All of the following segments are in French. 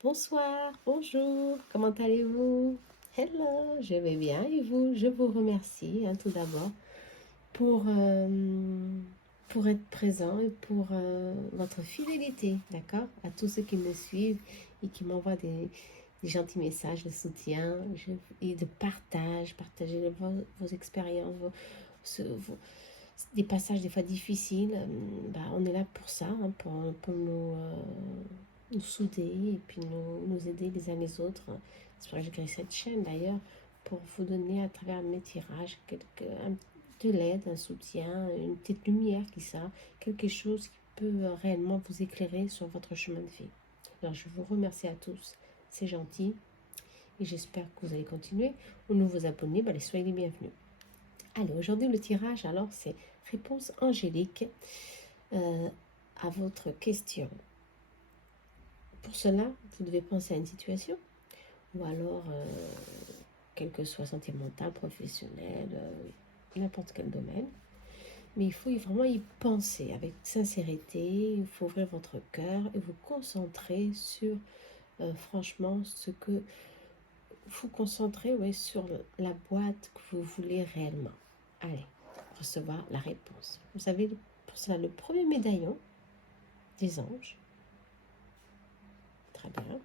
Bonsoir, bonjour, comment allez-vous? Hello, je vais bien et vous? Je vous remercie tout d'abord pour, pour être présent et pour votre fidélité, d'accord? À tous ceux qui me suivent et qui m'envoient des gentils messages de soutien et de partage, partager vos expériences, des passages des fois difficiles. On est là pour ça, pour nous souder et puis nous aider les uns les autres. C'est pour ça que j'ai créé cette chaîne d'ailleurs, pour vous donner à travers mes tirages de l'aide, un soutien, une petite lumière qui ça, quelque chose qui peut réellement vous éclairer sur votre chemin de vie. Alors je vous remercie à tous, c'est gentil et j'espère que vous allez continuer. Aux nouveaux abonnés, soyez les bienvenus. Allez, aujourd'hui le tirage alors c'est réponse angélique à votre question. Pour cela, vous devez penser à une situation ou alors quel que soit sentimental, professionnel, n'importe quel domaine. Mais il faut vraiment y penser avec sincérité, il faut ouvrir votre cœur et vous concentrer sur franchement ce que vous concentrer sur la boîte que vous voulez réellement. Allez, recevoir la réponse. Vous avez pour cela le premier médaillon des anges. Très bien.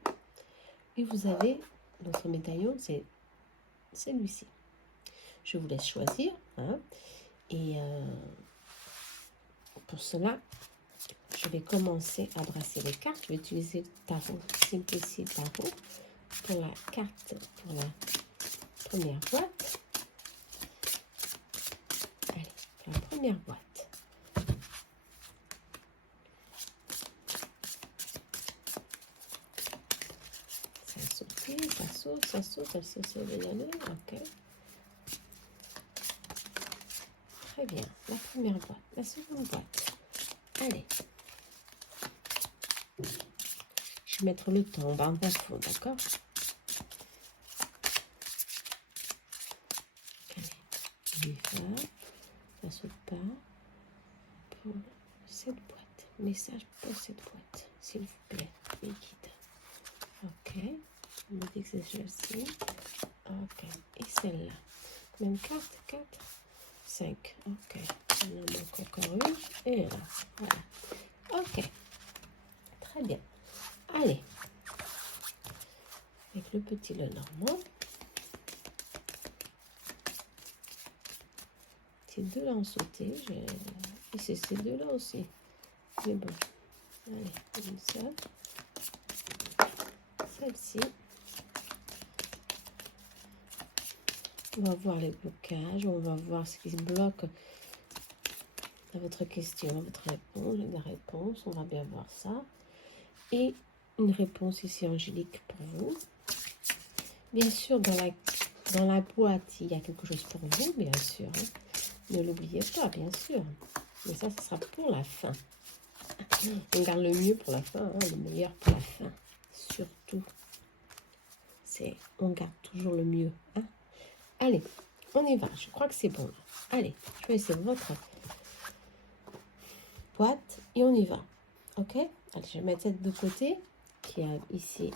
Et vous avez notre médaillon, c'est celui-ci. Je vous laisse choisir. Et pour cela, je vais commencer à brasser les cartes. Je vais utiliser le tarot Simplicity Tarot pour la carte, pour la première boîte. Allez, pour la première boîte. Ça a sauté, ça saute, ça saute, ça saute, ça va y aller. Ok. Très bien. La première boîte. La seconde boîte. Allez. Je vais mettre le temps en barre d'infos, d'accord? Allez. On y va. Ça saute pas. Pour cette boîte. Message pour cette boîte. S'il vous plaît. Les guides. Ok. On me dit que c'est celle-ci. Ok. Et celle-là. Même carte. 4. 5. Ok. On en manque encore une. Et là. Voilà. Ok. Très bien. Allez. Avec le petit le normand. Ces deux-là ont sauté. Et c'est ces deux-là aussi. Mais bon. Allez. Une seule. Celle-ci. On va voir les blocages. On va voir ce qui se bloque à votre question, à votre réponse, la réponse, on va bien voir ça. Et une réponse ici angélique pour vous. Bien sûr, dans la boîte, il y a quelque chose pour vous, bien sûr. Ne l'oubliez pas, bien sûr. Mais ça, ce sera pour la fin. On garde le mieux pour la fin, le meilleur pour la fin. Surtout, on garde toujours le mieux. Allez, on y va. Je crois que c'est bon. Allez, choisissez votre boîte et on y va. Ok, allez, je vais mettre cette de côté qui est ici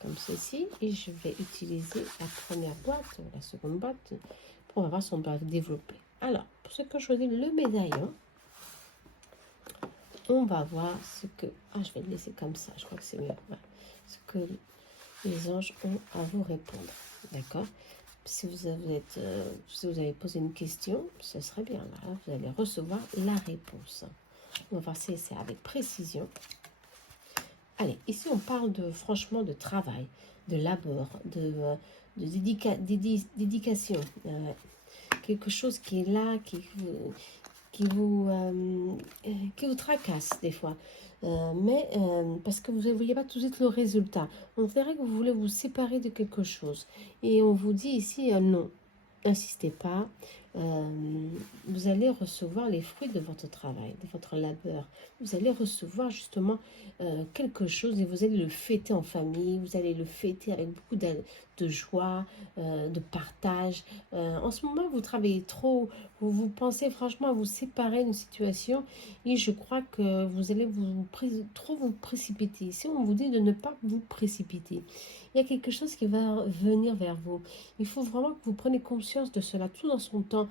comme ceci et je vais utiliser la première boîte, la seconde boîte pour voir si on doit développer. Alors, pour ce que je choisis le médaillon, on va voir ce que... je vais le laisser comme ça, je crois que c'est mieux. Voilà. Ce que les anges ont à vous répondre. D'accord? Si vous avez posé une question, ce serait bien. Là, vous allez recevoir la réponse. On va voir si c'est avec précision. Allez, ici on parle franchement de travail, de labeur, de dédication. Quelque chose qui est là, qui vous tracasse des fois. Parce que vous ne voyez pas tout de suite le résultat. On dirait que vous voulez vous séparer de quelque chose. Et on vous dit ici, non, n'insistez pas. Vous allez recevoir les fruits de votre travail, de votre labeur. Vous allez recevoir justement quelque chose et vous allez le fêter en famille. Vous allez le fêter avec beaucoup de joie, de partage. En ce moment, vous travaillez trop, vous pensez franchement à vous séparer d'une situation et je crois que vous allez trop vous précipiter. Si on vous dit de ne pas vous précipiter, il y a quelque chose qui va venir vers vous. Il faut vraiment que vous preniez conscience de cela, tout dans son temps.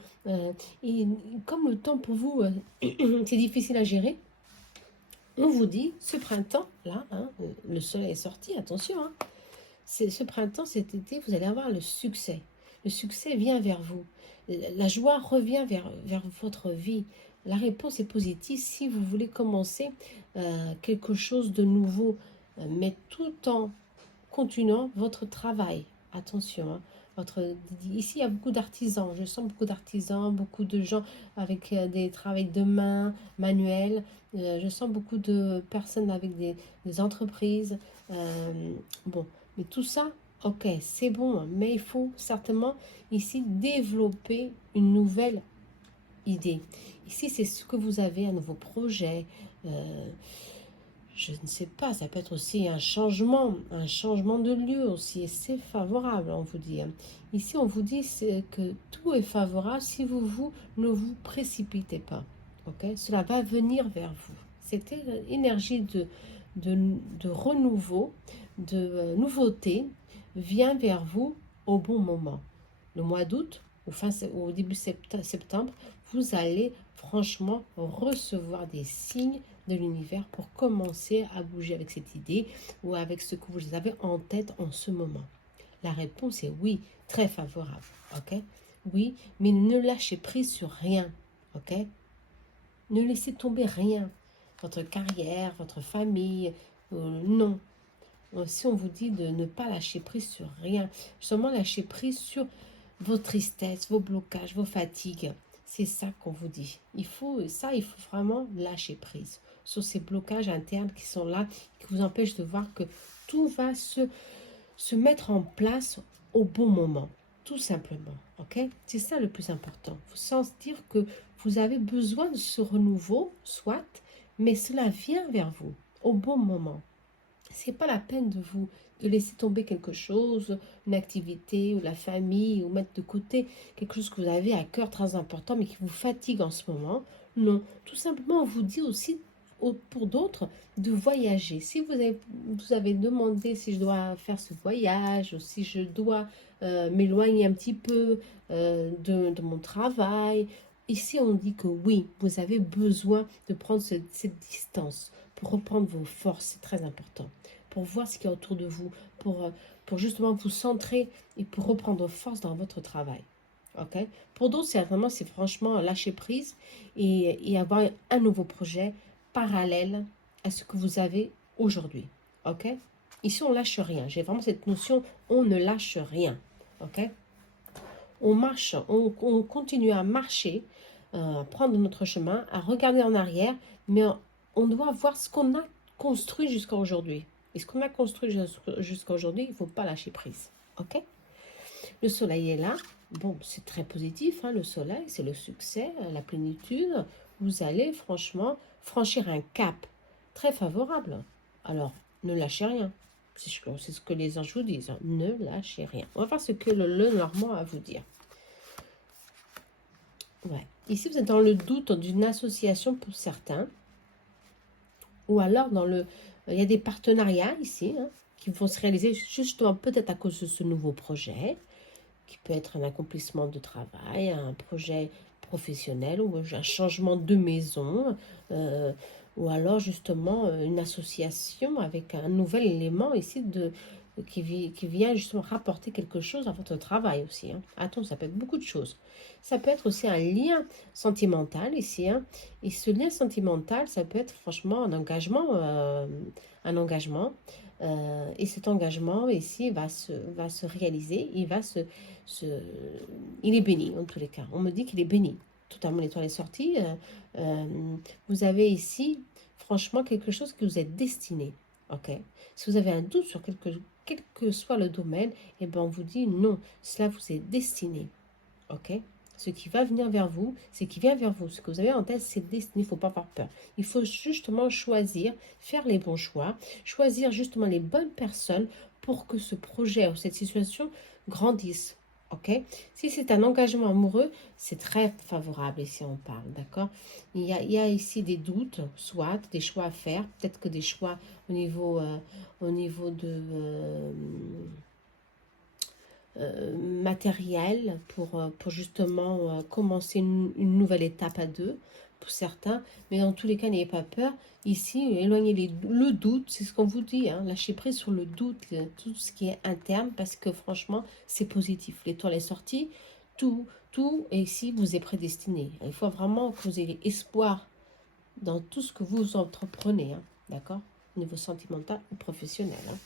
Et comme le temps pour vous, c'est difficile à gérer, on vous dit, ce printemps, là, hein, le soleil est sorti, attention, hein, ce printemps, cet été, vous allez avoir le succès. Le succès vient vers vous. La joie revient vers votre vie. La réponse est positive si vous voulez commencer quelque chose de nouveau, mais tout en continuant votre travail. Attention, hein, ici, il y a beaucoup d'artisans. Je sens beaucoup d'artisans, beaucoup de gens avec des travaux de main, manuels. Je sens beaucoup de personnes avec des entreprises. Bon, mais tout ça, ok, c'est bon, hein, mais il faut certainement ici développer une nouvelle idée. Ici, c'est ce que vous avez, un nouveau projet. Je ne sais pas, ça peut être aussi un changement de lieu aussi, et c'est favorable, on vous dit. Ici, on vous dit que tout est favorable si vous ne vous précipitez pas. Ok, cela va venir vers vous. Cette énergie de renouveau, de nouveauté, vient vers vous au bon moment. Le mois d'août, au début septembre, vous allez franchement recevoir des signes de l'univers pour commencer à bouger avec cette idée ou avec ce que vous avez en tête en ce moment. La réponse est oui, très favorable, ok? Oui, mais ne lâchez prise sur rien, ok? Ne laissez tomber rien, votre carrière, votre famille, non. Si on vous dit de ne pas lâcher prise sur rien, seulement lâcher prise sur vos tristesses, vos blocages, vos fatigues, c'est ça qu'on vous dit. Il faut vraiment lâcher prise sur ces blocages internes qui sont là, qui vous empêchent de voir que tout va se mettre en place au bon moment, tout simplement. Ok? C'est ça le plus important. Vous sentir que vous avez besoin de ce renouveau, soit, mais cela vient vers vous au bon moment. C'est pas la peine de laisser tomber quelque chose, une activité ou la famille, ou mettre de côté quelque chose que vous avez à cœur très important mais qui vous fatigue en ce moment. Non, tout simplement on vous dit aussi pour d'autres de voyager. Si vous avez demandé si je dois faire ce voyage ou si je dois m'éloigner un petit peu de mon travail, ici on dit que oui, vous avez besoin de prendre cette distance pour reprendre vos forces, c'est très important, pour voir ce qu'il y a autour de vous, pour justement vous centrer et pour reprendre force dans votre travail. Ok? Pour d'autres, c'est franchement lâcher prise et avoir un nouveau projet parallèle à ce que vous avez aujourd'hui. Ok? Ici, on lâche rien. J'ai vraiment cette notion, on ne lâche rien. Ok? On marche, on continue à marcher, à prendre notre chemin, à regarder en arrière, mais on doit voir ce qu'on a construit jusqu'à aujourd'hui. Et ce qu'on a construit jusqu'à aujourd'hui, il ne faut pas lâcher prise. Ok? Le soleil est là. Bon, c'est très positif, hein, le soleil, c'est le succès, la plénitude. Vous allez franchement franchir un cap très favorable. Alors, ne lâchez rien. C'est ce que les anges vous disent. Hein. Ne lâchez rien. On va voir ce que le Normand a à vous dire. Ouais. Ici, vous êtes dans le doute d'une association pour certains. Ou alors, il y a des partenariats ici hein, qui vont se réaliser justement peut-être à cause de ce nouveau projet, qui peut être un accomplissement de travail, un projet professionnel ou un changement de maison, ou alors justement une association avec un nouvel élément ici qui vient justement rapporter quelque chose à votre travail aussi. Hein. Attention, ça peut être beaucoup de choses. Ça peut être aussi un lien sentimental ici. Hein. Et ce lien sentimental, ça peut être franchement un engagement. Et cet engagement ici va se réaliser. Il est béni en tous les cas. On me dit qu'il est béni. Totalement, l'étoile est sortie. Vous avez ici, franchement, quelque chose que vous êtes destiné. Ok. Si vous avez un doute sur quel que soit le domaine, eh ben on vous dit non, cela vous est destiné. Ok. Ce qui va venir vers vous, c'est qui vient vers vous. Ce que vous avez en tête, c'est destiné, il ne faut pas avoir peur. Il faut justement choisir, faire les bons choix, choisir justement les bonnes personnes pour que ce projet ou cette situation grandisse. Ok? Si c'est un engagement amoureux, c'est très favorable ici on parle, d'accord? Il y a ici des doutes, soit des choix à faire, peut-être que des choix au niveau de matériel pour justement commencer une nouvelle étape à deux pour certains, mais dans tous les cas n'ayez pas peur. Ici éloignez le doute, c'est ce qu'on vous dit, hein, lâchez prise sur le doute, tout ce qui est interne, parce que franchement c'est positif, l'étoile est sortie, tout et ici vous est prédestiné. Il faut vraiment que vous ayez espoir dans tout ce que vous entreprenez, hein, d'accord, au niveau sentimental ou professionnel, hein.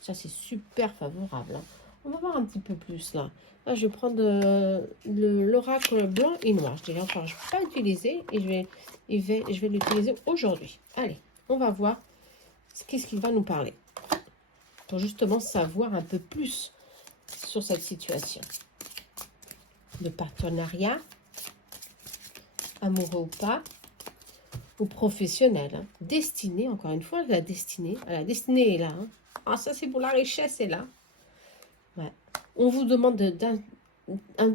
Ça c'est super favorable, hein. On va voir un petit peu plus là. Là, je vais prendre l'oracle blanc et noir. Je ne l'ai encore pas utilisé et je vais l'utiliser aujourd'hui. Allez, on va voir qu'est-ce qu'il va nous parler. Pour justement savoir un peu plus sur cette situation. De partenariat, amoureux ou pas, ou professionnel. Hein. Destinée, encore une fois, la destinée. La destinée est là. Hein. Ah, ça c'est pour la richesse, est là. Ouais. On vous demande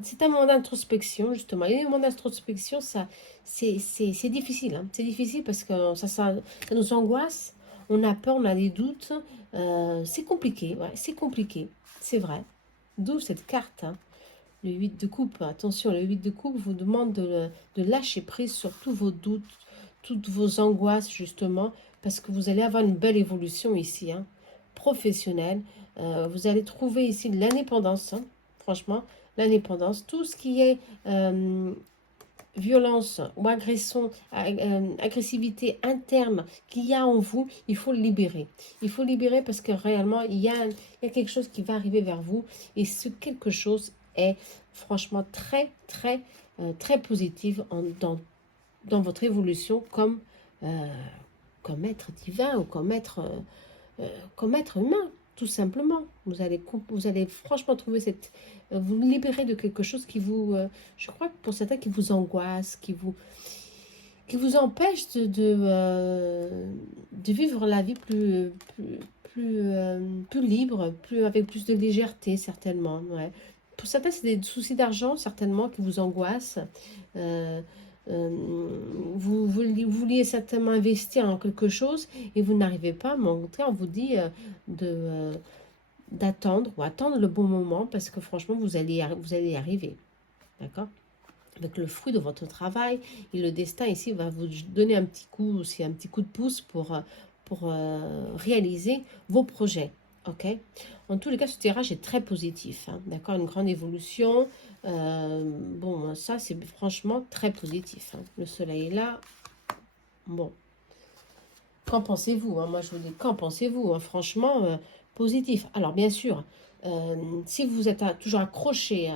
c'est un moment d'introspection, justement. Et les moments d'introspection, c'est difficile. Hein. C'est difficile parce que ça nous angoisse. On a peur, on a des doutes. C'est compliqué, ouais, c'est compliqué. C'est vrai. D'où cette carte, hein. Le 8 de coupe. Attention, le 8 de coupe vous demande de lâcher prise sur tous vos doutes, toutes vos angoisses, justement, parce que vous allez avoir une belle évolution ici, hein, professionnelle. Vous allez trouver ici de l'indépendance, hein, franchement, l'indépendance. Tout ce qui est violence ou agressivité interne qu'il y a en vous, il faut le libérer. Il faut le libérer parce que réellement, il y a quelque chose qui va arriver vers vous et ce quelque chose est franchement très positif dans votre évolution comme être divin ou comme être humain, tout simplement. Vous allez franchement trouver vous libérer de quelque chose qui vous, je crois que pour certains, qui vous angoisse, qui vous empêche de vivre la vie plus libre, avec plus de légèreté, certainement. Ouais. Pour certains, c'est des soucis d'argent, certainement, qui vous angoissent. Vous vouliez certainement investir en quelque chose et vous n'arrivez pas, mais en tout cas, on vous dit d'attendre ou attendre le bon moment parce que franchement, vous allez y arriver. D'accord? Avec le fruit de votre travail et le destin ici va vous donner un petit coup de pouce pour réaliser vos projets. Ok, en tous les cas, ce tirage est très positif, hein, d'accord, une grande évolution. Bon, ça c'est franchement très positif, hein. Le soleil est là. Bon, qu'en pensez-vous, hein? Moi je vous dis, qu'en pensez-vous, hein? Franchement, positif. Alors bien sûr, si vous êtes toujours accroché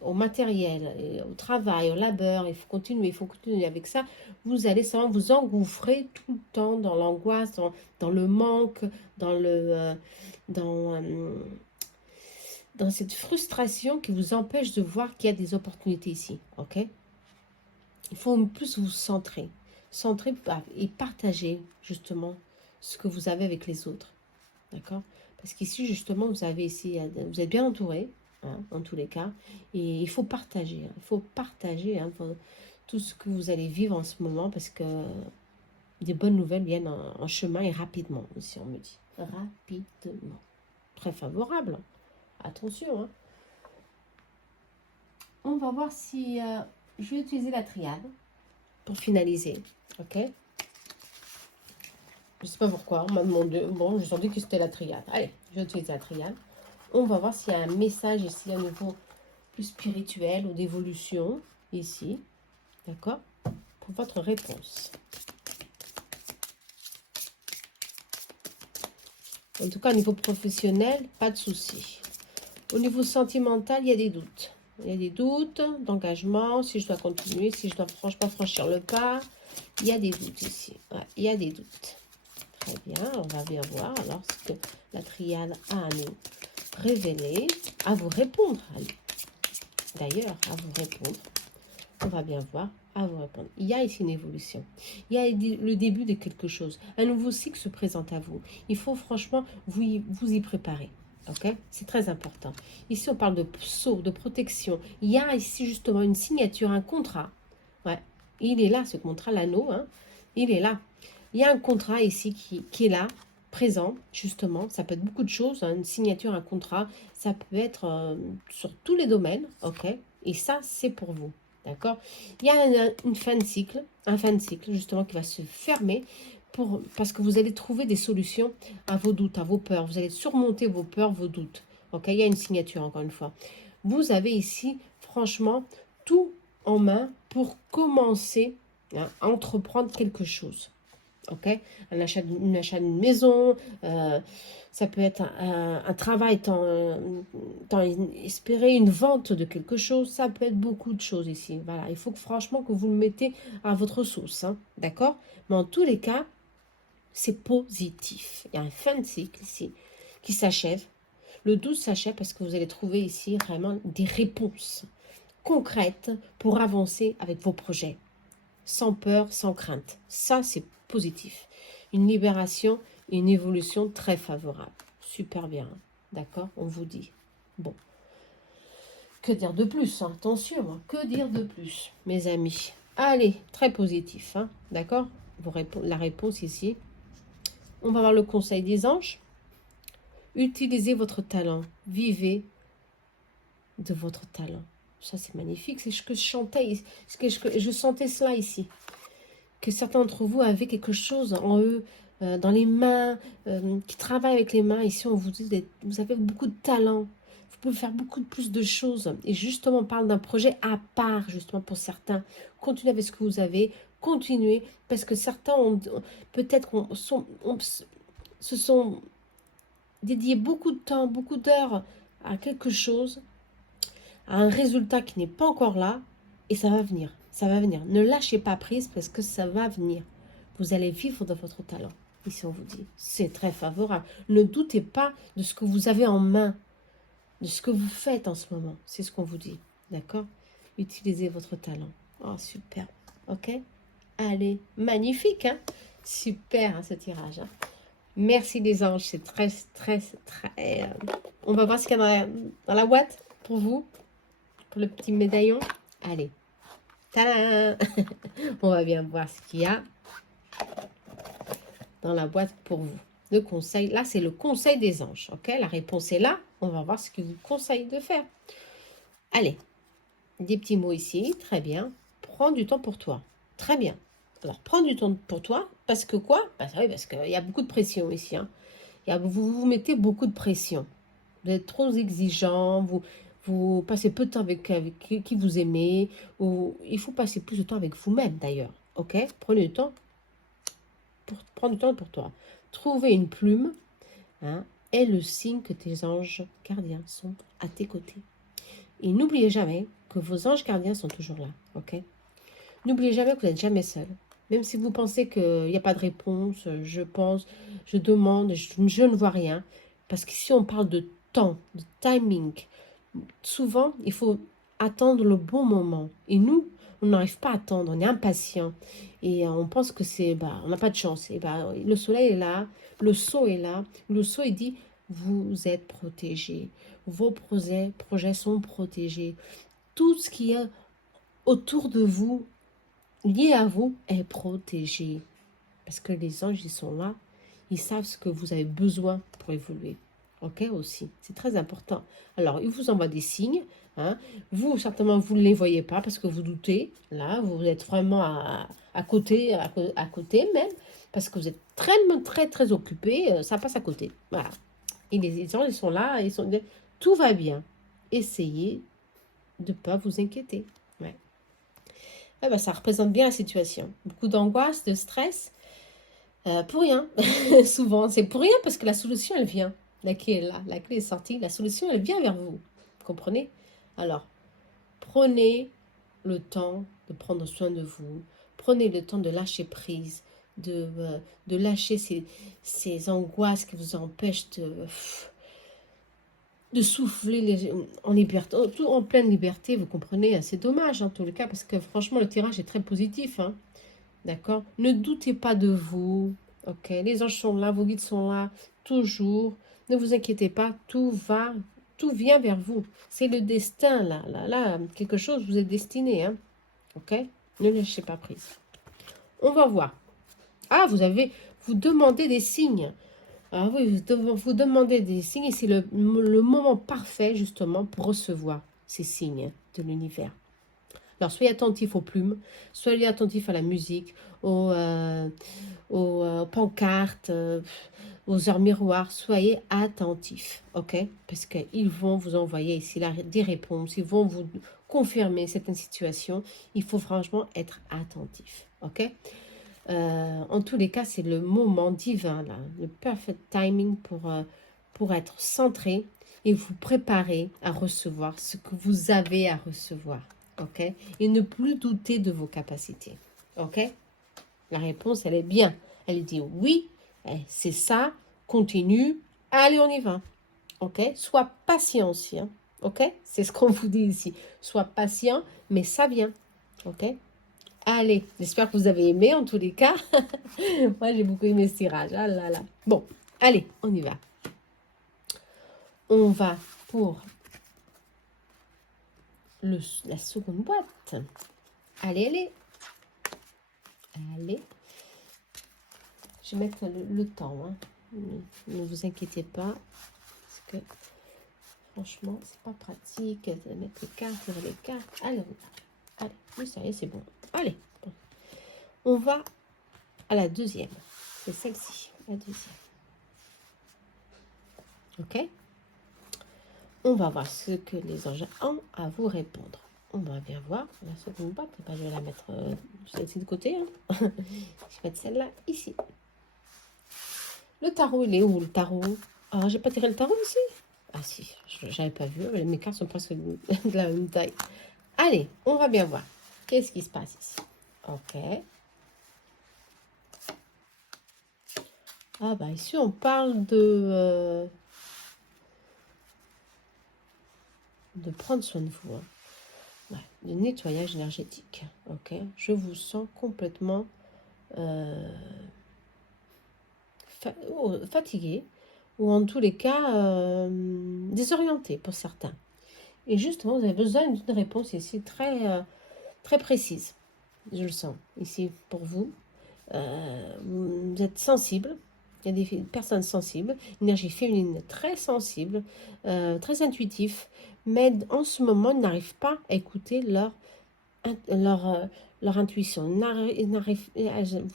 au matériel, et au travail, au labeur, il faut continuer avec ça, vous allez seulement vous engouffrer tout le temps dans l'angoisse, dans le manque, dans cette frustration qui vous empêche de voir qu'il y a des opportunités ici. Ok? Il faut plus vous centrer et partager justement ce que vous avez avec les autres. D'accord? Parce qu'ici, justement, vous êtes bien entouré, hein, en tous les cas, et il faut partager. Hein, il faut partager, hein, tout ce que vous allez vivre en ce moment, parce que des bonnes nouvelles viennent en chemin et rapidement, ici on me dit. Rapidement. Très favorable. Attention. Hein. On va voir si... je vais utiliser la triade pour finaliser. Ok? Je ne sais pas pourquoi, on m'a demandé. Bon, j'ai senti que c'était la triade. Allez, je vais utiliser la triade. On va voir s'il y a un message ici, à niveau plus spirituel ou d'évolution, ici. D'accord? Pour votre réponse. En tout cas, au niveau professionnel, pas de souci. Au niveau sentimental, il y a des doutes. Il y a des doutes d'engagement, si je dois continuer, si je dois franchement franchir le pas. Il y a des doutes ici. Ouais, il y a des doutes. Très bien, on va bien voir alors ce que la triade a à nous révéler, à vous répondre. D'ailleurs, à vous répondre. On va bien voir à vous répondre. Il y a ici une évolution. Il y a le début de quelque chose. Un nouveau cycle se présente à vous. Il faut franchement vous y préparer. Ok? C'est très important. Ici, on parle de sceau, de protection. Il y a ici justement une signature, un contrat. Ouais. Il est là, ce contrat, l'anneau. Hein. Il est là. Il y a un contrat ici qui est là, présent, justement. Ça peut être beaucoup de choses. Hein. Une signature, un contrat. Ça peut être sur tous les domaines. Ok? Et ça, c'est pour vous. D'accord? Il y a une fin de cycle, un fin de cycle justement qui va se fermer parce que vous allez trouver des solutions à vos doutes, à vos peurs. Vous allez surmonter vos peurs, vos doutes. Ok? Il y a une signature encore une fois. Vous avez ici franchement tout en main pour commencer à entreprendre quelque chose. Ok, un achat d'une maison, ça peut être un travail tant espéré, une vente de quelque chose, ça peut être beaucoup de choses ici. Voilà, il faut que franchement que vous le mettez à votre sauce, hein, d'accord? Mais en tous les cas, c'est positif. Il y a un fin de cycle ici qui s'achève. Le 12 s'achève parce que vous allez trouver ici vraiment des réponses concrètes pour avancer avec vos projets sans peur, sans crainte. Ça, c'est positif. Une libération, une évolution très favorable. Super bien. D'accord? On vous dit. Bon. Que dire de plus? Hein? Attention, hein. Que dire de plus, mes amis? Allez, très positif. Hein? D'accord? La réponse ici. On va voir le conseil des anges. Utilisez votre talent. Vivez de votre talent. Ça, c'est magnifique. C'est ce que je chantais. Je sentais cela ici. Que certains d'entre vous avaient quelque chose en eux, dans les mains, qui travaillent avec les mains. Ici, on vous dit, vous avez beaucoup de talent. Vous pouvez faire beaucoup plus de choses. Et justement, on parle d'un projet à part, justement, pour certains. Continuez avec ce que vous avez. Continuez, parce que certains ont peut-être se sont dédiés beaucoup de temps, beaucoup d'heures à quelque chose, à un résultat qui n'est pas encore là, et ça va venir. Ça va venir. Ne lâchez pas prise parce que ça va venir. Vous allez vivre de votre talent. Ici, on vous dit, c'est très favorable. Ne doutez pas de ce que vous avez en main, de ce que vous faites en ce moment. C'est ce qu'on vous dit. D'accord? Utilisez votre talent. Oh, super. Ok? Allez, magnifique, hein? Super, hein, ce tirage. Hein? Merci les anges. C'est très, très, très... On va voir ce qu'il y a dans la boîte pour vous, pour le petit médaillon. Allez. Tadam! On va bien voir ce qu'il y a dans la boîte pour vous. Le conseil, là c'est le conseil des anges. Ok, la réponse est là. On va voir ce qu'ils vous conseillent de faire. Allez, des petits mots ici. Très bien. Prends du temps pour toi. Très bien. Alors, prends du temps pour toi. Parce que quoi? Oui, parce qu'il y a beaucoup de pression ici. Hein. Vous vous mettez beaucoup de pression. Vous êtes trop exigeant. Vous passez peu de temps avec qui vous aimez. Ou il faut passer plus de temps avec vous-même d'ailleurs. Ok? Prenez du temps prendre du temps pour toi. Trouver une plume hein, est le signe que tes anges gardiens sont à tes côtés. Et n'oubliez jamais que vos anges gardiens sont toujours là. Ok? N'oubliez jamais que vous n'êtes jamais seul. Même si vous pensez qu'il n'y a pas de réponse, je pense, je demande, je ne vois rien. Parce qu'ici, on parle de temps, de timing. Souvent, il faut attendre le bon moment. Et nous, on n'arrive pas à attendre, on est impatient. Et on pense que on n'a pas de chance. Et le soleil est là, le sceau est là. Le sceau, il dit, vous êtes protégés. Vos projets sont protégés. Tout ce qui est autour de vous, lié à vous, est protégé. Parce que les anges, ils sont là. Ils savent ce que vous avez besoin pour évoluer. Ok aussi, c'est très important. Alors, il vous envoie des signes. Hein. Vous, certainement, vous ne les voyez pas parce que vous doutez. Là, vous êtes vraiment à côté même. Parce que vous êtes très, très, très occupé. Ça passe à côté. Voilà. Et les anges, ils sont là. Tout va bien. Essayez de ne pas vous inquiéter. Ouais. Ça représente bien la situation. Beaucoup d'angoisse, de stress. Pour rien. Souvent, c'est pour rien parce que la solution, elle vient. La clé est là, la clé est sortie, la solution, elle vient vers vous. Vous comprenez? Alors, prenez le temps de prendre soin de vous. Prenez le temps de lâcher prise, de lâcher ces angoisses qui vous empêchent de souffler en liberté, tout en pleine liberté, vous comprenez, hein, c'est dommage en tous les cas, parce que franchement, le tirage est très positif, hein, d'accord? Ne doutez pas de vous, ok? Les anges sont là, vos guides sont là, toujours. Ne vous inquiétez pas, tout vient vers vous. C'est le destin, là, quelque chose, vous êtes destiné, hein, ok? Ne lâchez pas prise. On va voir. Ah, vous demandez des signes. Ah oui, vous demandez des signes et c'est le moment parfait justement pour recevoir ces signes de l'univers. Alors soyez attentifs aux plumes, soyez attentifs à la musique, aux pancartes, aux heures miroirs, soyez attentifs, ok? Parce qu'ils vont vous envoyer ici des réponses, ils vont vous confirmer certaines situations, il faut franchement être attentif, ok? En tous les cas, c'est le moment divin, là, le perfect timing pour être centré et vous préparer à recevoir ce que vous avez à recevoir. Ok? Et ne plus douter de vos capacités. Ok? La réponse, elle est bien. Elle dit oui, c'est ça, continue, allez, on y va. Ok? Sois patient aussi. Hein? Ok? C'est ce qu'on vous dit ici. Sois patient, mais ça vient. Ok? Allez, j'espère que vous avez aimé en tous les cas. Moi, j'ai beaucoup aimé ce tirage. Ah là là. Bon, allez, on y va. On va pour la seconde boîte. Allez, allez. Allez. Je vais mettre le temps. Hein. Ne vous inquiétez pas. Parce que, franchement, c'est pas pratique de mettre les cartes, tirer les cartes. Allez, on y va. Allez, oui, ça y est, c'est bon. Allez. Bon. On va à la deuxième. C'est celle-ci, la deuxième. Ok? On va voir ce que les anges ont à vous répondre. On va bien voir la seconde boîte. Je vais la mettre celle-ci de côté. Hein. Je vais mettre celle-là ici. Le tarot, il est où le tarot? Ah, j'ai pas tiré le tarot ici? Ah si, j'avais pas vu. Mes cartes sont presque de la même taille. Allez, on va bien voir. Qu'est-ce qui se passe ici? Ok. Ah bah ici, on parle de prendre soin de vous. Hein. Ouais, de nettoyage énergétique. Ok, je vous sens complètement fatigué ou en tous les cas désorienté pour certains. Et justement, vous avez besoin d'une réponse ici très, très précise. Je le sens ici pour vous. Vous êtes sensible. Il y a des personnes sensibles, énergie féminine très sensible, très intuitif, mais en ce moment, ils n'arrivent pas à écouter leur intuition. Vous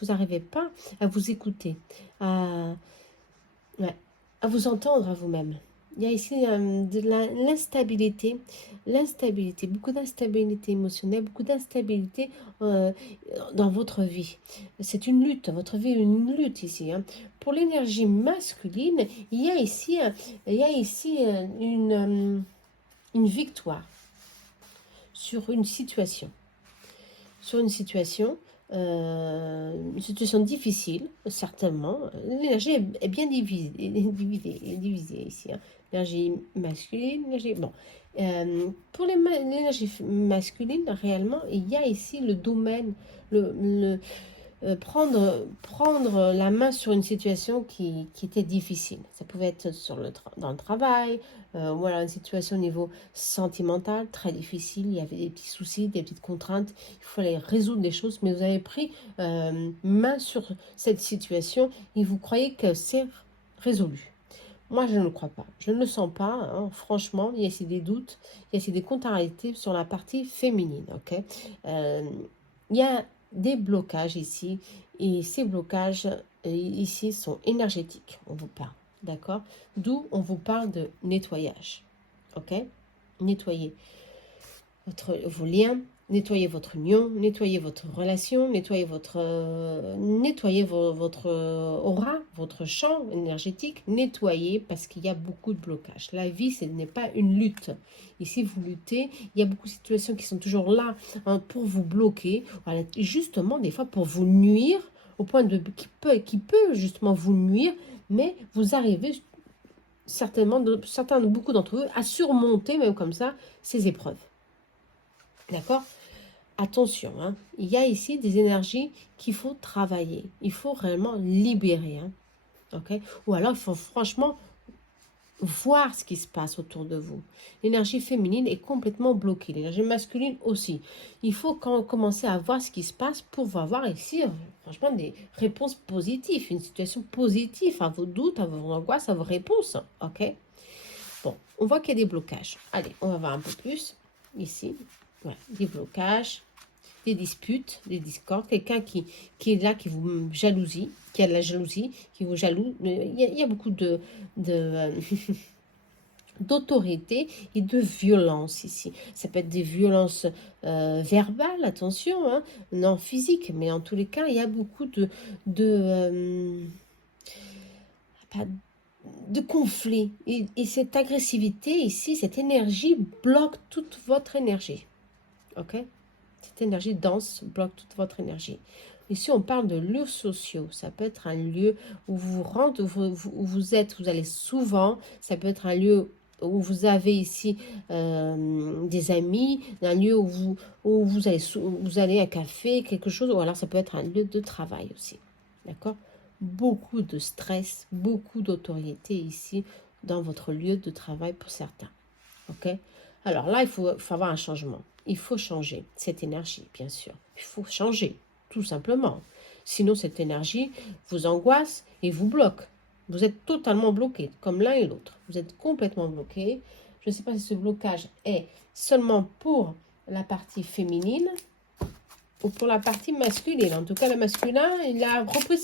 n'arrivez pas à vous écouter, ouais, à vous entendre à vous-même. Il y a ici de l'instabilité, beaucoup d'instabilité émotionnelle, beaucoup d'instabilité dans votre vie. C'est une lutte, votre vie est une lutte ici. Hein. Pour l'énergie masculine, il y a ici une victoire sur une situation. Une situation difficile, certainement. L'énergie est bien divisée ici. Hein. L'énergie masculine, l'énergie... Bon. Pour l'énergie masculine, réellement, il y a ici le domaine, prendre la main sur une situation qui était difficile. Ça pouvait être dans le travail, voilà, une situation au niveau sentimental très difficile. Il y avait des petits soucis, des petites contraintes. Il fallait résoudre des choses, mais vous avez pris main sur cette situation et vous croyez que c'est résolu. Moi, je ne le crois pas. Je ne le sens pas. Hein. Franchement, il y a ici des doutes, il y a ici des contrariétés sur la partie féminine. Ok, il y a des blocages ici et ces blocages ici sont énergétiques. On vous parle, d'accord? D'où on vous parle de nettoyage. Ok, nettoyer vos liens, nettoyer votre union, nettoyer votre relation, nettoyer votre aura, votre champ énergétique, nettoyer parce qu'il y a beaucoup de blocages. La vie, ce n'est pas une lutte. Ici, vous luttez, il y a beaucoup de situations qui sont toujours là hein, pour vous bloquer, voilà, justement des fois pour vous nuire, au point qui peut justement vous nuire, mais vous arrivez certainement, beaucoup d'entre eux, à surmonter, même comme ça, ces épreuves. D'accord? Attention, hein, il y a ici des énergies qu'il faut travailler. Il faut réellement libérer. Hein, ok? Ou alors, il faut franchement voir ce qui se passe autour de vous. L'énergie féminine est complètement bloquée, l'énergie masculine aussi. Il faut commencer à voir ce qui se passe pour avoir ici, franchement, des réponses positives, une situation positive à vos doutes, à vos angoisses, à vos réponses. Ok? Bon, on voit qu'il y a des blocages. Allez, on va voir un peu plus ici. Voilà, des blocages, des disputes, des discordes, quelqu'un qui est là, qui vous jalousie, qui a de la jalousie, qui vous jalouse. Il y a beaucoup d'autorité et de violence ici. Ça peut être des violences verbales, attention, hein, non physiques, mais en tous les cas, il y a beaucoup pas- de conflits. Et cette agressivité ici, cette énergie bloque toute votre énergie. Ok? Cette énergie dense bloque toute votre énergie. Ici, on parle de lieux sociaux. Ça peut être un lieu où vous vous rendez, où vous êtes, vous allez souvent. Ça peut être un lieu où vous avez ici des amis, un lieu où vous allez à un café, quelque chose, ou alors ça peut être un lieu de travail aussi. D'accord? Beaucoup de stress, beaucoup d'autorité ici dans votre lieu de travail pour certains. Ok? Alors là, il faut avoir un changement. Il faut changer cette énergie, bien sûr. Il faut changer, tout simplement. Sinon, cette énergie vous angoisse et vous bloque. Vous êtes totalement bloqué, comme l'un et l'autre. Vous êtes complètement bloqué. Je ne sais pas si ce blocage est seulement pour la partie féminine ou pour la partie masculine. En tout cas, le masculin, il a repris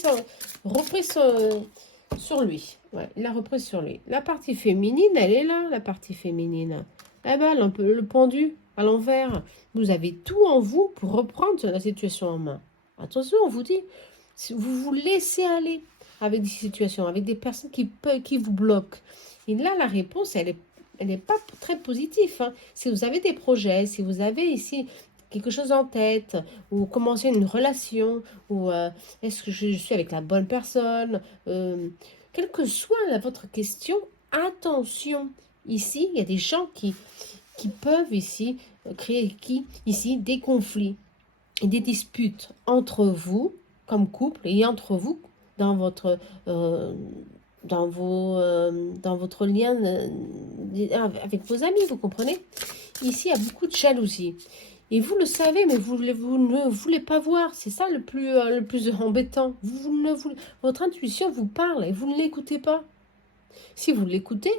sur lui. Ouais, il a repris sur lui. La partie féminine, elle est là, la partie féminine. Eh ben, le pendu à l'envers. Vous avez tout en vous pour reprendre la situation en main. Attention, on vous dit, si vous vous laissez aller avec des situations, avec des personnes qui vous bloquent. Et là, la réponse, elle n'est pas très positive. Hein. Si vous avez des projets, si vous avez ici quelque chose en tête, ou commencer une relation, ou est-ce que je suis avec la bonne personne, quelle que soit votre question, attention. Ici, il y a des gens qui peuvent ici créer ici des conflits et des disputes entre vous comme couple et entre vous dans votre dans votre lien avec vos amis, vous comprenez? Ici, il y a beaucoup de jalousie. Et vous le savez, mais vous ne voulez pas voir. C'est ça le plus embêtant. Votre intuition vous parle et vous ne l'écoutez pas. Si vous l'écoutez,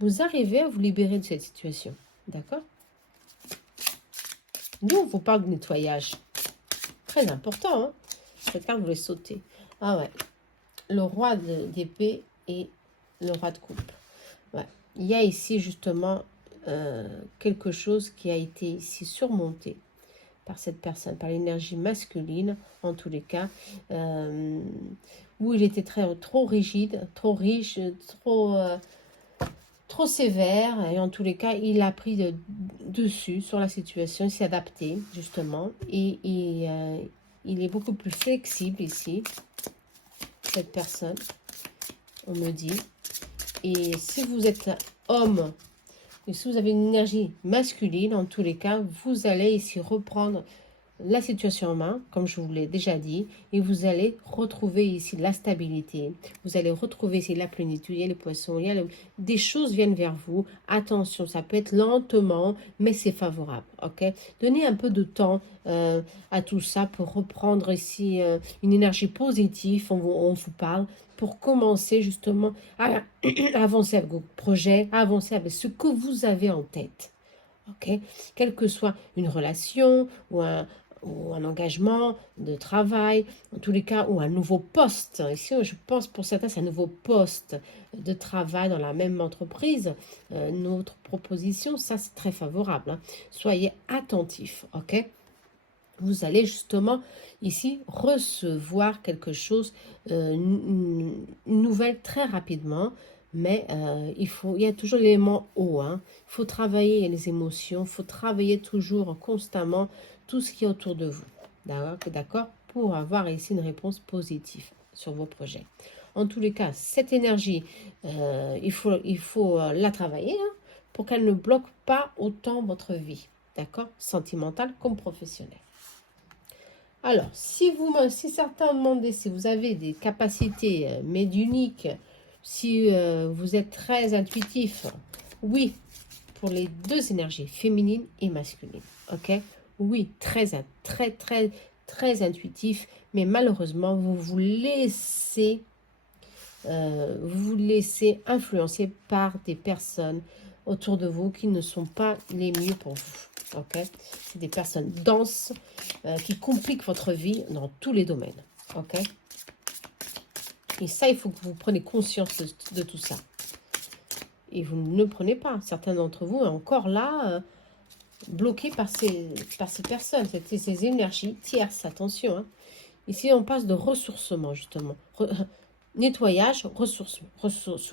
vous arrivez à vous libérer de cette situation. D'accord? Nous, on vous parle de nettoyage. Très important, hein? Cette carte voulait sauter. Ah ouais. Le roi d'épée et le roi de coupe. Ouais. Il y a ici, justement, quelque chose qui a été ici surmonté par cette personne, par l'énergie masculine, en tous les cas, où il était trop rigide, trop riche, trop sévère, et en tous les cas, il a pris dessus sur la situation, il s'est adapté, justement, et il est beaucoup plus flexible ici, cette personne, on me dit. Et si vous êtes homme, et si vous avez une énergie masculine, en tous les cas, vous allez ici reprendre la situation en main, comme je vous l'ai déjà dit, et vous allez retrouver ici la stabilité, vous allez retrouver ici la plénitude, il y a les poissons, des choses viennent vers vous, attention, ça peut être lentement, mais c'est favorable, ok? Donnez un peu de temps à tout ça pour reprendre ici une énergie positive, on vous parle, pour commencer justement à avancer avec vos projets, à avancer avec ce que vous avez en tête. Ok, quelle que soit une relation ou un engagement de travail, en tous les cas, ou un nouveau poste. Ici, je pense pour certains, c'est un nouveau poste de travail dans la même entreprise. Notre proposition, ça c'est très favorable. Hein. Soyez attentifs, ok? Vous allez justement ici recevoir quelque chose, une nouvelle très rapidement, mais il y a toujours l'élément haut. Hein. Il faut travailler les émotions, il faut travailler toujours constamment tout ce qui est autour de vous. D'accord, pour avoir ici une réponse positive sur vos projets. En tous les cas, cette énergie, il faut la travailler hein, pour qu'elle ne bloque pas autant votre vie, d'accord? Sentimentale comme professionnelle. Alors, si certains demandent si vous avez des capacités médiumniques, si vous êtes très intuitif, oui, pour les deux énergies, féminine et masculine, ok? Oui, très intuitif, mais malheureusement, vous laissez influencer par des personnes autour de vous qui ne sont pas les mieux pour vous. Ok, c'est des personnes denses qui compliquent votre vie dans tous les domaines. Ok, et ça, il faut que vous preniez conscience de tout ça. Et vous ne le prenez pas. Certains d'entre vous sont encore là, bloqués par ces personnes, ces énergies tierces. Attention, hein. Ici, on passe de ressourcement, justement. Nettoyage, se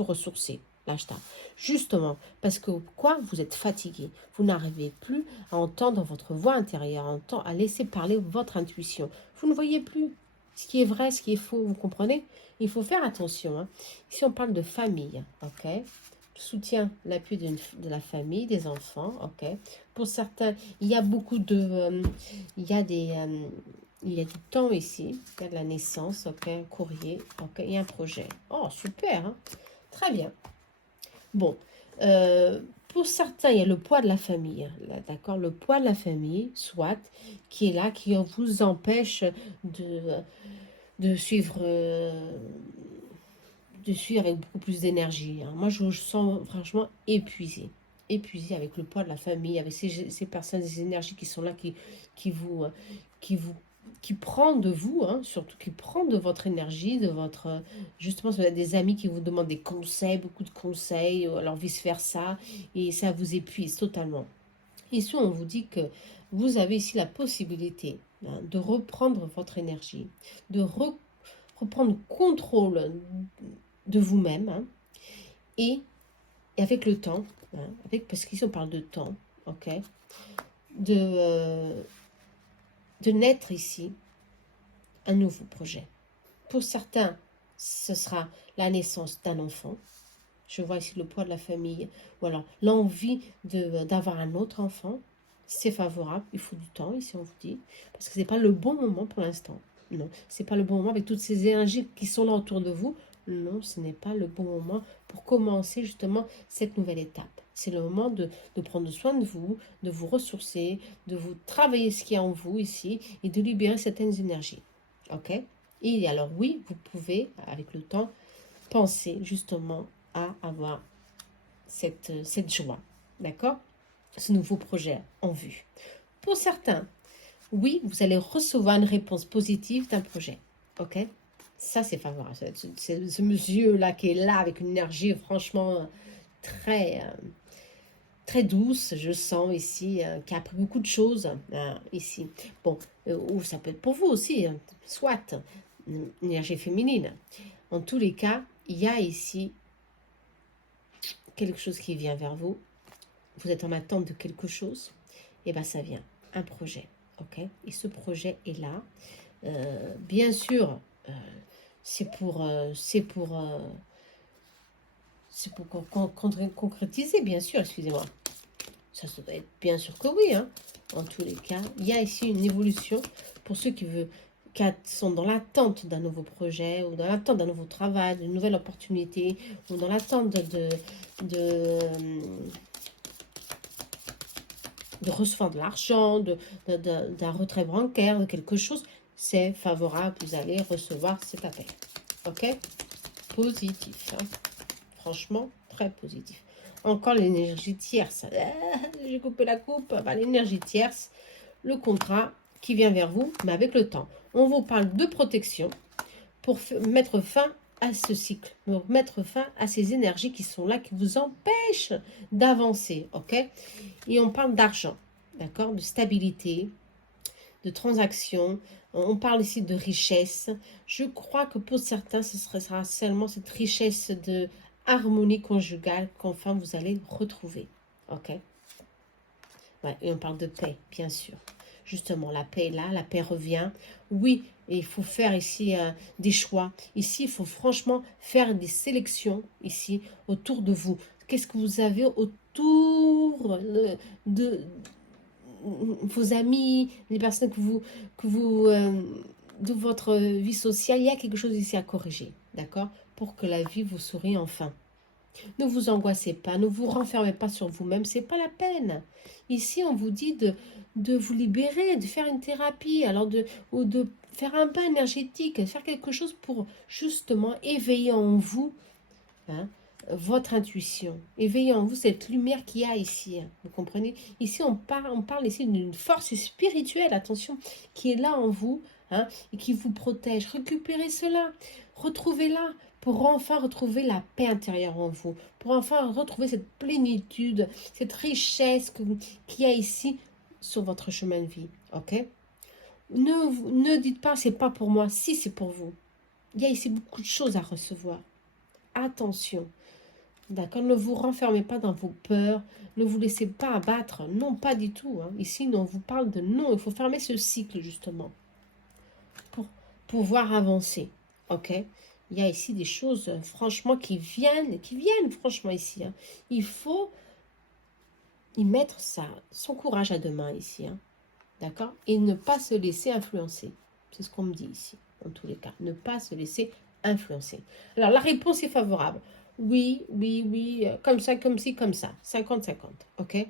ressourcer. L'hashtag. Justement, parce que quoi? Vous êtes fatigué. Vous n'arrivez plus à entendre votre voix intérieure, à laisser parler votre intuition. Vous ne voyez plus ce qui est vrai, ce qui est faux. Vous comprenez? Il faut faire attention. Hein. Ici, on parle de famille. Ok? Soutien, l'appui de la famille, des enfants. Ok? Pour certains, il y a beaucoup de... il y a des... il y a du temps ici, il y a de la naissance, ok, un courrier, ok, et un projet. Oh, super, hein? Très bien. Bon, pour certains, il y a le poids de la famille, d'accord, le poids de la famille, soit, qui est là, qui vous empêche de suivre, avec beaucoup plus d'énergie. Hein. Moi, je me sens franchement épuisée avec le poids de la famille, avec ces personnes, ces énergies qui sont là, qui vous, qui vous qui prend de vous, hein, surtout qui prend de votre énergie, de votre... Justement, vous avez des amis qui vous demandent des conseils, beaucoup de conseils, ou alors vice-versa, et ça vous épuise totalement. Ici, on vous dit que vous avez ici la possibilité hein, de reprendre votre énergie, de reprendre contrôle de vous-même, hein, et avec le temps, hein, parce qu'ici on parle de temps, ok, de naître ici un nouveau projet. Pour certains, ce sera la naissance d'un enfant. Je vois ici le poids de la famille. Ou alors l'envie d'avoir un autre enfant. C'est favorable. Il faut du temps, ici on vous dit. Parce que ce n'est pas le bon moment pour l'instant. Non, ce n'est pas le bon moment avec toutes ces énergies qui sont là autour de vous. Non, ce n'est pas le bon moment pour commencer justement cette nouvelle étape. C'est le moment de prendre soin de vous ressourcer, de vous travailler ce qu'il y a en vous ici et de libérer certaines énergies. Ok? Et alors oui, vous pouvez, avec le temps, penser justement à avoir cette joie. D'accord? Ce nouveau projet en vue. Pour certains, oui, vous allez recevoir une réponse positive d'un projet. Ok? Ça, c'est favorable. C'est ce monsieur-là qui est là avec une énergie franchement très, très douce, je sens ici, qui a appris beaucoup de choses ici. Bon, ou ça peut être pour vous aussi, hein, soit une énergie féminine. En tous les cas, il y a ici quelque chose qui vient vers vous. Vous êtes en attente de quelque chose, et bien ça vient, un projet. Ok? Et ce projet est là. Bien sûr, c'est pour concrétiser, bien sûr, excusez-moi. Ça doit être bien sûr que oui, hein. En tous les cas, il y a ici une évolution pour ceux qui sont dans l'attente d'un nouveau projet ou dans l'attente d'un nouveau travail, d'une nouvelle opportunité ou dans l'attente de recevoir de l'argent, d'un retrait bancaire, de quelque chose. C'est favorable, vous allez recevoir cet appel. Ok? Positif, hein. Franchement, très positif. Encore l'énergie tierce. J'ai coupé la coupe. L'énergie tierce, le contrat qui vient vers vous, mais avec le temps. On vous parle de protection pour mettre fin à ce cycle, pour mettre fin à ces énergies qui sont là, qui vous empêchent d'avancer. Ok? Et on parle d'argent, d'accord? De stabilité, de transactions. On parle ici de richesse. Je crois que pour certains, ce sera seulement cette richesse de harmonie conjugale qu'enfin vous allez retrouver. Ok? Ouais, et on parle de paix, bien sûr. justement, la paix est là, la paix revient. Oui, et il faut faire ici des choix. Ici, il faut franchement faire des sélections ici autour de vous. Qu'est-ce que vous avez autour de vos amis, les personnes de votre vie sociale? Il y a quelque chose ici à corriger, d'accord? Pour que la vie vous sourie enfin. Ne vous angoissez pas, ne vous renfermez pas sur vous-même, c'est pas la peine. Ici, on vous dit de vous libérer, de faire une thérapie, ou de faire un bain énergétique, de faire quelque chose pour justement éveiller en vous, hein, votre intuition, éveiller en vous cette lumière qu'il y a ici, hein, vous comprenez? Ici, on parle ici d'une force spirituelle, attention, qui est là en vous, hein, et qui vous protège. Récupérez cela, retrouvez-la, pour enfin retrouver la paix intérieure en vous, pour enfin retrouver cette plénitude, cette richesse qu'il y a ici sur votre chemin de vie, ok? Ne dites pas, c'est pas pour moi, si c'est pour vous. Il y a ici beaucoup de choses à recevoir. Attention. D'accord, ne vous renfermez pas dans vos peurs, ne vous laissez pas abattre, non, pas du tout. Hein. Ici, on vous parle de non, il faut fermer ce cycle justement pour pouvoir avancer. Ok, il y a ici des choses franchement qui viennent franchement ici. Hein. Il faut y mettre son courage à deux mains ici. Hein. D'accord, et ne pas se laisser influencer. C'est ce qu'on me dit ici, en tous les cas. Ne pas se laisser influencer. Alors, la réponse est favorable. Oui, oui, oui, comme ça, comme ci, comme ça. 50-50, ok?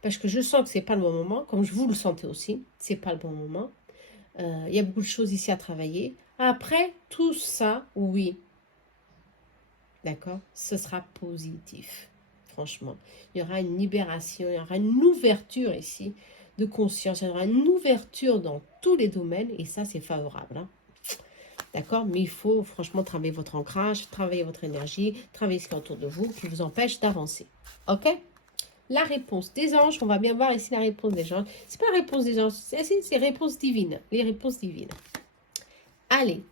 Parce que je sens que c'est pas le bon moment, comme vous le sentez aussi, c'est pas le bon moment. Il y a beaucoup de choses ici à travailler. Après, tout ça, oui, d'accord, ce sera positif, franchement. Il y aura une libération, il y aura une ouverture ici de conscience, il y aura une ouverture dans tous les domaines, et ça, c'est favorable, hein. D'accord? Mais il faut franchement travailler votre ancrage, travailler votre énergie, travailler ce qui est autour de vous, qui vous empêche d'avancer. Ok? La réponse des anges, on va bien voir ici la réponse des anges. C'est pas la réponse des anges, c'est réponse divine. Les réponses divines. Allez.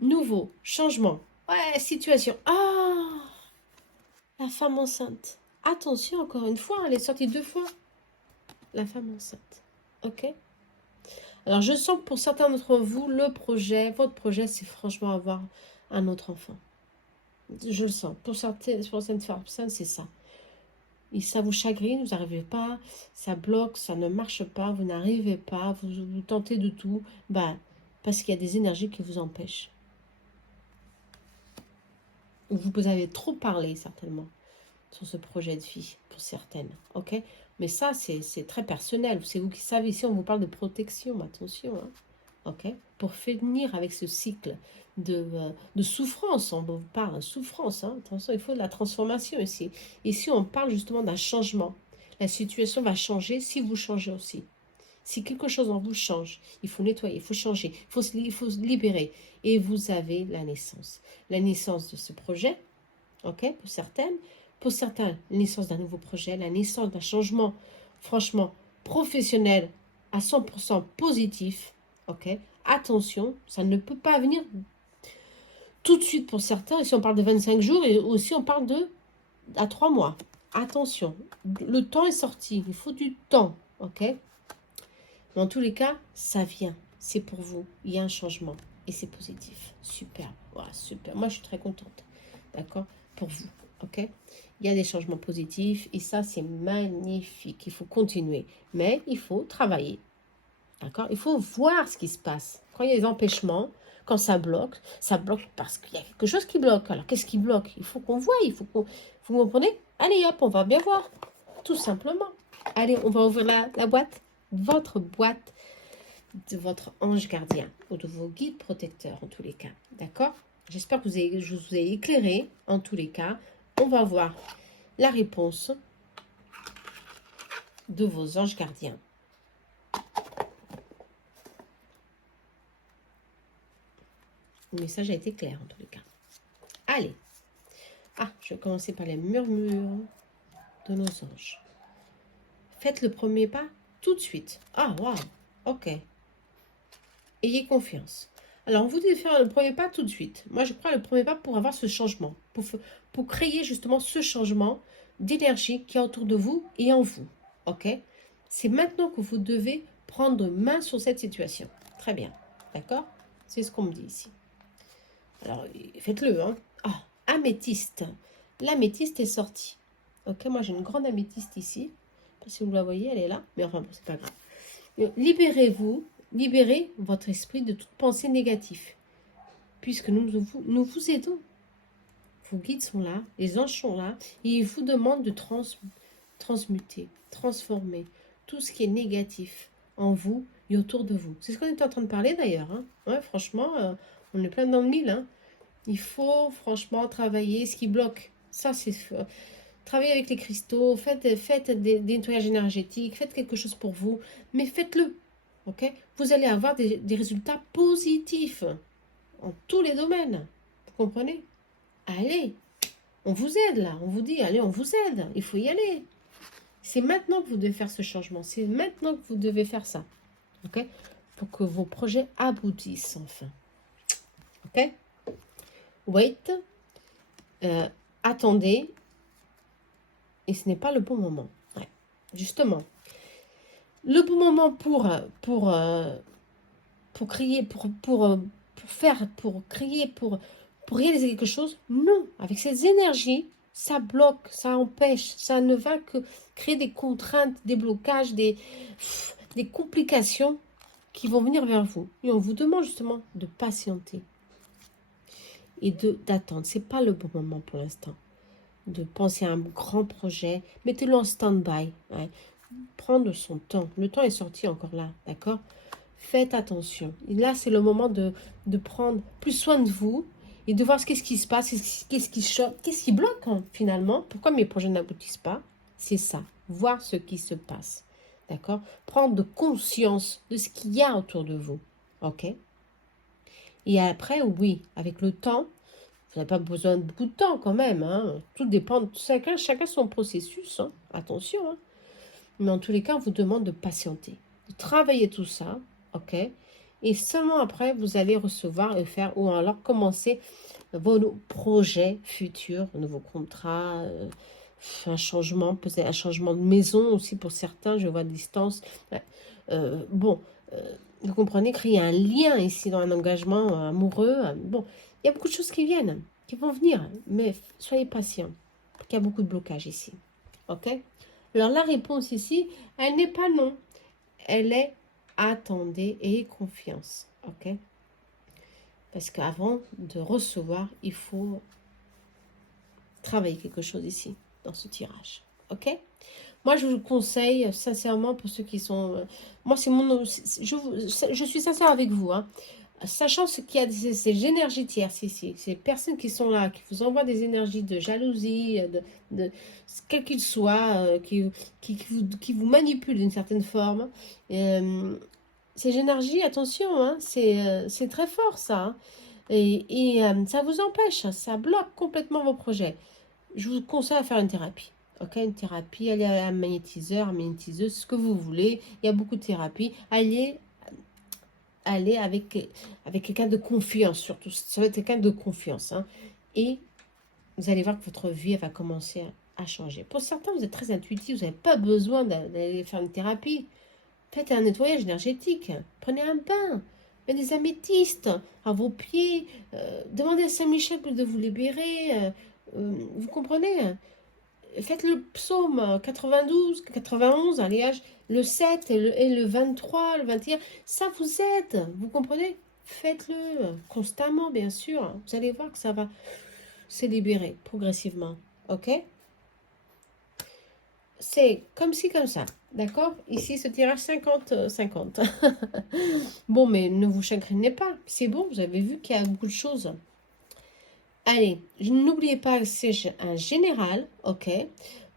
Nouveau, changement. Ouais, situation. Ah! La femme enceinte. Attention, encore une fois, elle est sortie 2 fois. La femme enceinte. Ok? Alors, je sens que pour certains d'entre vous, votre projet, c'est franchement avoir un autre enfant. Je le sens. Pour certaines personnes, c'est ça. Et ça vous chagrine, vous n'arrivez pas, ça bloque, ça ne marche pas, vous n'arrivez pas, vous tentez de tout, parce qu'il y a des énergies qui vous empêchent. Vous avez trop parlé, certainement, sur ce projet de vie, pour certaines, ok? Mais ça, c'est très personnel, c'est vous qui savez, ici on vous parle de protection, attention, hein, ok? Pour finir avec ce cycle de souffrance, on vous parle de souffrance, hein, attention, il faut de la transformation ici. Ici, on parle justement d'un changement. La situation va changer si vous changez aussi. Si quelque chose en vous change, il faut nettoyer, il faut changer, il faut se libérer. Et vous avez la naissance. La naissance de ce projet, ok, pour certains, la naissance d'un nouveau projet, la naissance d'un changement, franchement, professionnel à 100% positif, ok. Attention, ça ne peut pas venir tout de suite pour certains. Ici, on parle de 25 jours et aussi on parle à 3 mois. Attention, le temps est sorti, il faut du temps, ok. Dans tous les cas, ça vient, c'est pour vous, il y a un changement et c'est positif. Super, voilà, super. Moi, je suis très contente, d'accord, pour vous, ok. Il y a des changements positifs et ça, c'est magnifique. Il faut continuer, mais il faut travailler, d'accord. Il faut voir ce qui se passe. Quand il y a des empêchements, quand ça bloque parce qu'il y a quelque chose qui bloque. Alors, qu'est-ce qui bloque? Il faut qu'on voie, vous comprenez? Allez, hop, on va bien voir, tout simplement. Allez, on va ouvrir la boîte. Votre boîte de votre ange gardien ou de vos guides protecteurs en tous les cas, d'accord? J'espère que je vous ai éclairé en tous les cas. On va voir la réponse de vos anges gardiens. Le message a été clair en tous les cas. Allez. Je vais commencer par les murmures de nos anges. Faites le premier pas tout de suite. Waouh, ok. Ayez confiance. Alors, on vous dit de faire le premier pas tout de suite. Moi, je crois le premier pas pour avoir ce changement, pour créer justement ce changement d'énergie qui est autour de vous et en vous. Ok? C'est maintenant que vous devez prendre main sur cette situation. Très bien, d'accord? C'est ce qu'on me dit ici. Alors, faites-le, hein. Ah, améthyste. L'améthyste est sortie. Ok, moi j'ai une grande améthyste ici. Je sais pas si vous la voyez, elle est là. Mais enfin, bon, c'est pas grave. Libérez-vous, libérez votre esprit de toute pensée négative. Puisque nous vous aidons. Vos guides sont là, les anges sont là. Et ils vous demandent de transmuter, transformer tout ce qui est négatif en vous et autour de vous. C'est ce qu'on est en train de parler d'ailleurs. Hein. Ouais, franchement, on est plein dans le mille. Hein. Il faut franchement travailler ce qui bloque. Ça, c'est travailler avec les cristaux, faites des nettoyages énergétiques, faites quelque chose pour vous, mais faites-le. Ok? Vous allez avoir des résultats positifs en tous les domaines. Vous comprenez? Allez, on vous aide là. On vous dit, allez, on vous aide. Il faut y aller. C'est maintenant que vous devez faire ce changement. C'est maintenant que vous devez faire ça. Ok? Pour que vos projets aboutissent enfin. Ok? Wait. Attendez. Et ce n'est pas le bon moment. Ouais. Justement. Le bon moment pour crier, pour crier, pour réaliser quelque chose, non. Avec ces énergies, ça bloque, ça empêche, ça ne va que créer des contraintes, des blocages, des complications qui vont venir vers vous. Et on vous demande justement de patienter et d'attendre. Ce n'est pas le bon moment pour l'instant. De penser à un grand projet, mettez-le en stand-by. Ouais. Prendre son temps. Le temps est sorti encore là, d'accord? Faites attention. Et là, c'est le moment de prendre plus soin de vous et de voir qu'est-ce qui se passe, qu'est-ce qui choque, qu'est-ce qui bloque hein, finalement. Pourquoi mes projets n'aboutissent pas? C'est ça, voir ce qui se passe. D'accord? Prendre conscience de ce qu'il y a autour de vous. Ok? Et après, oui, avec le temps, vous n'avez pas besoin de beaucoup de temps quand même. Hein. Tout dépend de chacun son processus. Hein. Attention. Hein. Mais en tous les cas, on vous demande de patienter, de travailler tout ça. Ok? Et seulement après, vous allez recevoir et faire, ou alors commencer vos projets futurs, un nouveau contrat, un changement, peut-être un changement de maison aussi pour certains, je vois à distance. Vous comprenez qu'il y a un lien ici dans un engagement amoureux. Bon, il y a beaucoup de choses qui viennent, qui vont venir, mais soyez patients, parce qu'il y a beaucoup de blocages ici. Ok? Alors la réponse ici, elle n'est pas non, elle est attendez et confiance. Ok? Parce qu'avant de recevoir, il faut travailler quelque chose ici, dans ce tirage. Ok? Moi, je vous conseille sincèrement pour ceux qui sont... moi, c'est mon... Je suis sincère avec vous. Hein, sachant ce qu'il y a ces énergies tierces ici, ces personnes qui sont là, qui vous envoient des énergies de jalousie, quel qu'il soit, qui vous manipulent d'une certaine forme. Ces énergies, attention, hein, c'est très fort ça. Hein, et ça vous empêche, ça bloque complètement vos projets. Je vous conseille à faire une thérapie. Ok, une thérapie, allez à un magnétiseur, une magnétiseuse, ce que vous voulez. Il y a beaucoup de thérapies. Allez avec quelqu'un de confiance, surtout. Ça va être quelqu'un de confiance. Hein. Et vous allez voir que votre vie elle va commencer à changer. Pour certains, vous êtes très intuitif, vous n'avez pas besoin d'aller faire une thérapie. Faites un nettoyage énergétique. Prenez un bain. Mettez des améthystes à vos pieds. Demandez à Saint-Michel de vous libérer. Vous comprenez? Faites le psaume 92, 91, allez, le 7 et le 23, le 21. Ça vous aide. Vous comprenez? Faites-le constamment, bien sûr. Vous allez voir que ça va se libérer progressivement. Ok? C'est comme ci, comme ça. D'accord? Ici, ce tirage 50-50. Bon, mais ne vous chagrinez pas. C'est bon, vous avez vu qu'il y a beaucoup de choses. Allez, n'oubliez pas que c'est un général, ok?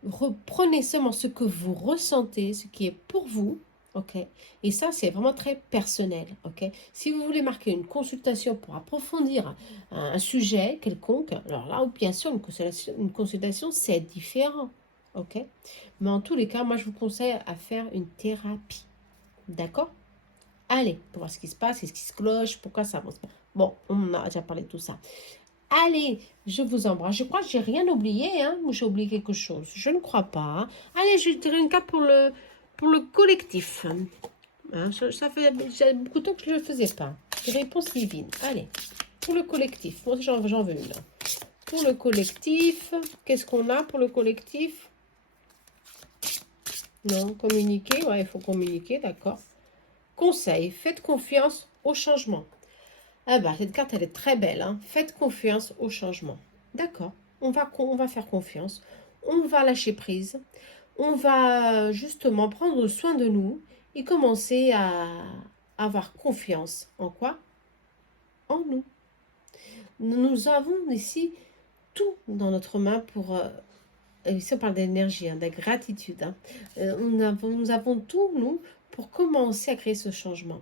Reprenez seulement ce que vous ressentez, ce qui est pour vous, ok? Et ça, c'est vraiment très personnel, ok? Si vous voulez marquer une consultation pour approfondir un sujet quelconque, alors là, bien sûr, une consultation c'est différent, ok? Mais en tous les cas, moi, je vous conseille à faire une thérapie, d'accord? Allez, pour voir ce qui se passe, ce qui se cloche, pourquoi ça avance pas. Bon, on a déjà parlé de tout ça. Allez, je vous embrasse. Je crois que j'ai rien oublié, hein, ou j'ai oublié quelque chose. Je ne crois pas. Hein. Allez, je dirais une carte pour le collectif. Hein, ça fait déjà beaucoup de temps que je ne le faisais pas. Des réponses divines. Allez, pour le collectif. Moi, j'en veux une. Pour le collectif, qu'est-ce qu'on a pour le collectif? Non, communiquer. Ouais, il faut communiquer, d'accord. Conseil, faites confiance au changement. Ah bah, cette carte, elle est très belle. Hein. Faites confiance au changement. D'accord, on va faire confiance. On va lâcher prise. On va justement prendre soin de nous et commencer à avoir confiance. En quoi? En nous. Nous avons ici tout dans notre main pour... ici, on parle d'énergie, hein, de gratitude. Hein. Nous avons tout, nous, pour commencer à créer ce changement.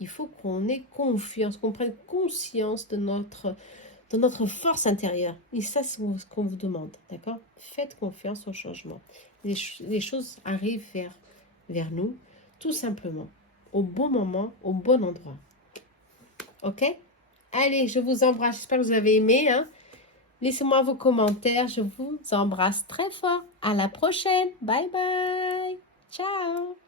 Il faut qu'on ait confiance, qu'on prenne conscience de notre force intérieure. Et ça, c'est ce qu'on vous demande, d'accord? Faites confiance au changement. Les choses arrivent vers nous, tout simplement, au bon moment, au bon endroit. Ok? Allez, je vous embrasse. J'espère que vous avez aimé. Hein? Laissez-moi vos commentaires. Je vous embrasse très fort. À la prochaine. Bye bye. Ciao.